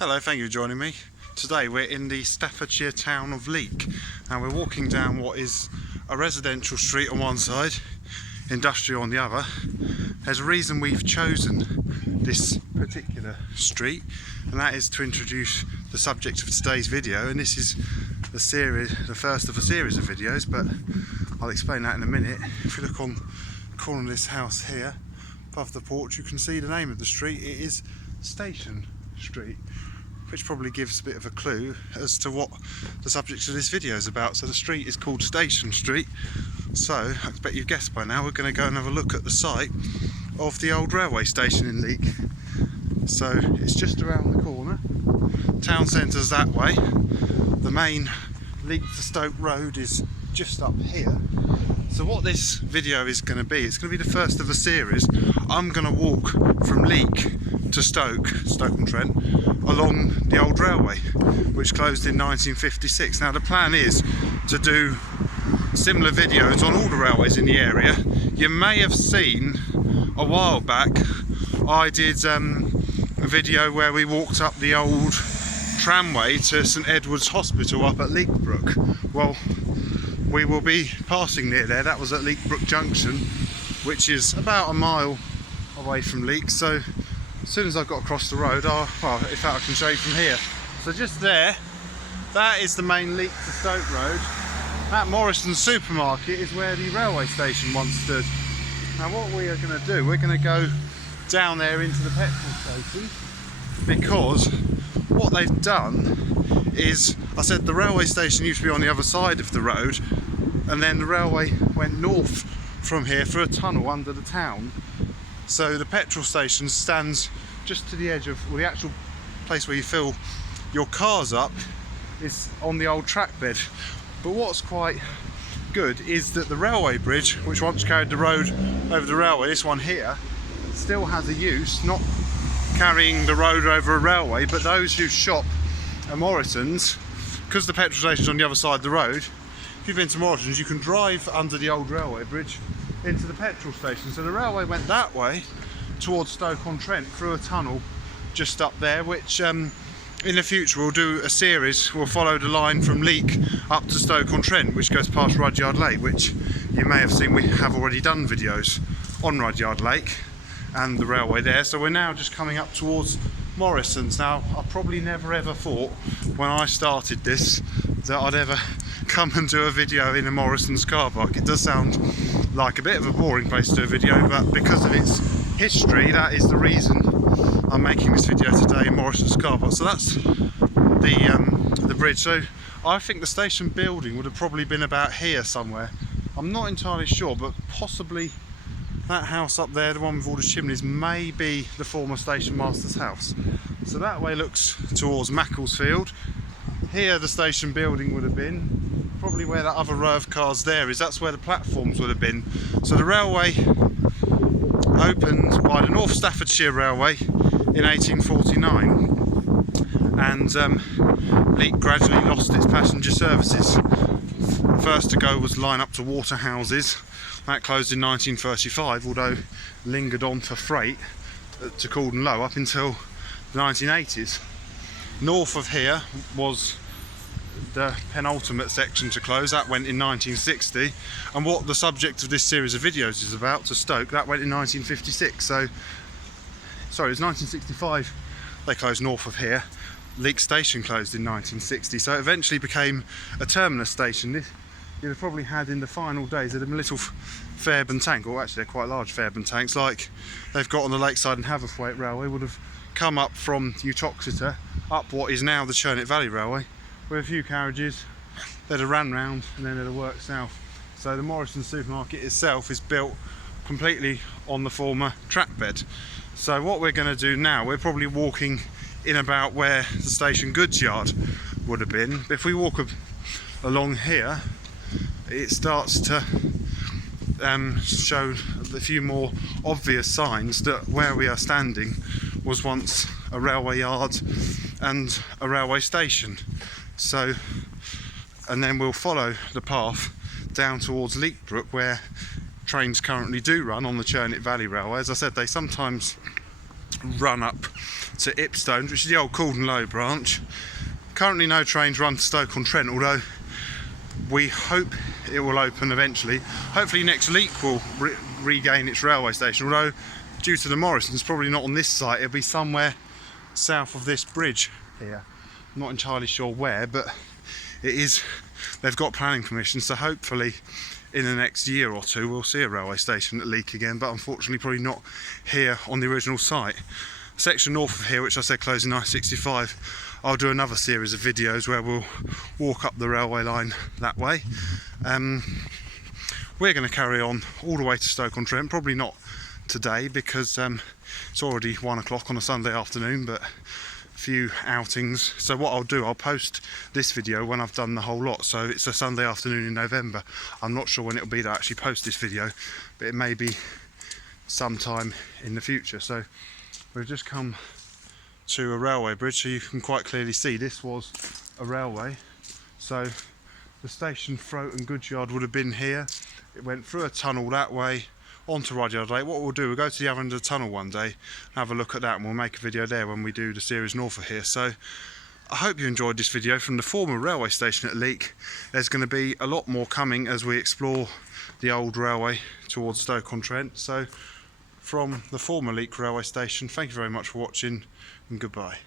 Hello, thank you for joining me. Today we're in the Staffordshire town of Leek. Now we're walking down what is a residential street on one side, industrial on the other. There's a reason we've chosen this particular street, and that is to introduce the subject of today's video. And this is the first of a series of videos, but I'll explain that in a minute. If you look on the corner of this house here, above the porch, you can see the name of the street. It is Station Street, which probably gives a bit of a clue as to what the subject of this video is about. So the street is called Station Street, so I expect you've guessed by now we're going to go and have a look at the site of the old railway station in Leek. So it's just around the corner, town centre's that way, the main Leek to Stoke road is just up here. So what this video is going to be, it's going to be the first of a series. I'm going to walk from Leek to Stoke-on-Trent, along the old railway, which closed in 1956. Now the plan is to do similar videos on all the railways in the area. You may have seen a while back I did a video where we walked up the old tramway to St Edward's Hospital up at Leek Brook. Well, we will be passing near there. That was at Leek Brook Junction, which is about a mile away from Leek. So as soon as I got across the road, well, in fact I can show you from here. So just there, that is the main Leek to Stoke road. That Morrisons supermarket is where the railway station once stood. Now what we are going to do, we're going to go down there into the petrol station, because what they've done is, I said the railway station used to be on the other side of the road, and then the railway went north from here through a tunnel under the town. So the petrol station stands just to the edge of, well, the actual place where you fill your cars up is on the old track bed. But what's quite good is that the railway bridge, which once carried the road over the railway, this one here, still has a use, not carrying the road over a railway, but those who shop at Morrisons, because the petrol station is on the other side of the road, if you've been to Morrisons, you can drive under the old railway bridge into the petrol station. So the railway went that way towards Stoke-on-Trent through a tunnel just up there, which in the future we'll do a series. We'll follow the line from Leek up to Stoke-on-Trent, which goes past Rudyard Lake, which you may have seen we have already done videos on Rudyard Lake and the railway there. So we're now just coming up towards Morrisons. Now I probably never ever thought when I started this that I'd ever come and do a video in a Morrisons car park. It does sound like a bit of a boring place to do a video, but because of its history, that is the reason I'm making this video today in Morrisons car park. So that's the bridge. So I think the station building would have probably been about here somewhere. I'm not entirely sure, but possibly that house up there, the one with all the chimneys, may be the former station master's house. So that way looks towards Macclesfield. Here the station building would have been, probably where that other row of cars there is, that's where the platforms would have been. So the railway opened by the North Staffordshire Railway in 1849, and Leek gradually lost its passenger services. First to go was line up to Waterhouses. That closed in 1935, although lingered on for freight to Caldon Low up until the 1980s. North of here was the penultimate section to close. That went in 1960, and what the subject of this series of videos is about, to Stoke, that went in 1956. So, sorry, it was 1965 they closed north of here. Leek Station closed in 1960, so it eventually became a terminus station. This you'd have probably had in the final days of a little Fairburn tank, or actually they're quite large Fairburn tanks, like they've got on the Lakeside and Haverthwaite Railway, would have come up from Uttoxeter up what is now the Churnet Valley Railway with a few carriages. They'd have ran round and then they'd have worked south. So the Morrisons supermarket itself is built completely on the former track bed. So what we're going to do now, we're probably walking in about where the station goods yard would have been. If we walk along here, it starts to show a few more obvious signs that where we are standing was once a railway yard and a railway station. So, and then we'll follow the path down towards Leek Brook, where trains currently do run on the Churnet Valley Railway. As I said, they sometimes run up to Ipstone, which is the old Caldon Low branch. Currently no trains run to Stoke-on-Trent, although we hope it will open eventually. Hopefully next Leek will regain its railway station, although due to the Morrisons, probably not on this site. It'll be somewhere south of this bridge here. I'm not entirely sure where, but it is. They've got planning permission, so hopefully in the next year or two we'll see a railway station at Leek again, but unfortunately probably not here on the original site. Section north of here, which I said closing 965, I'll do another series of videos where we'll walk up the railway line that way. We're going to carry on all the way to Stoke-on-Trent, probably not today because it's already 1 o'clock on a Sunday afternoon, but a few outings. So what I'll do, I'll post this video when I've done the whole lot. So it's a Sunday afternoon in November. I'm not sure when it'll be that I actually post this video, but it may be sometime in the future. So we've just come to a railway bridge, so you can quite clearly see this was a railway. So the station, Throat and Goods Yard would have been here. It went through a tunnel that way onto Rudyard Lake. What we'll do, we'll go to the other end of the tunnel one day, have a look at that, and we'll make a video there when we do the series north of here. So I hope you enjoyed this video from the former railway station at Leek. There's going to be a lot more coming as we explore the old railway towards Stoke-on-Trent. So from the former Leek Railway Station, thank you very much for watching and goodbye.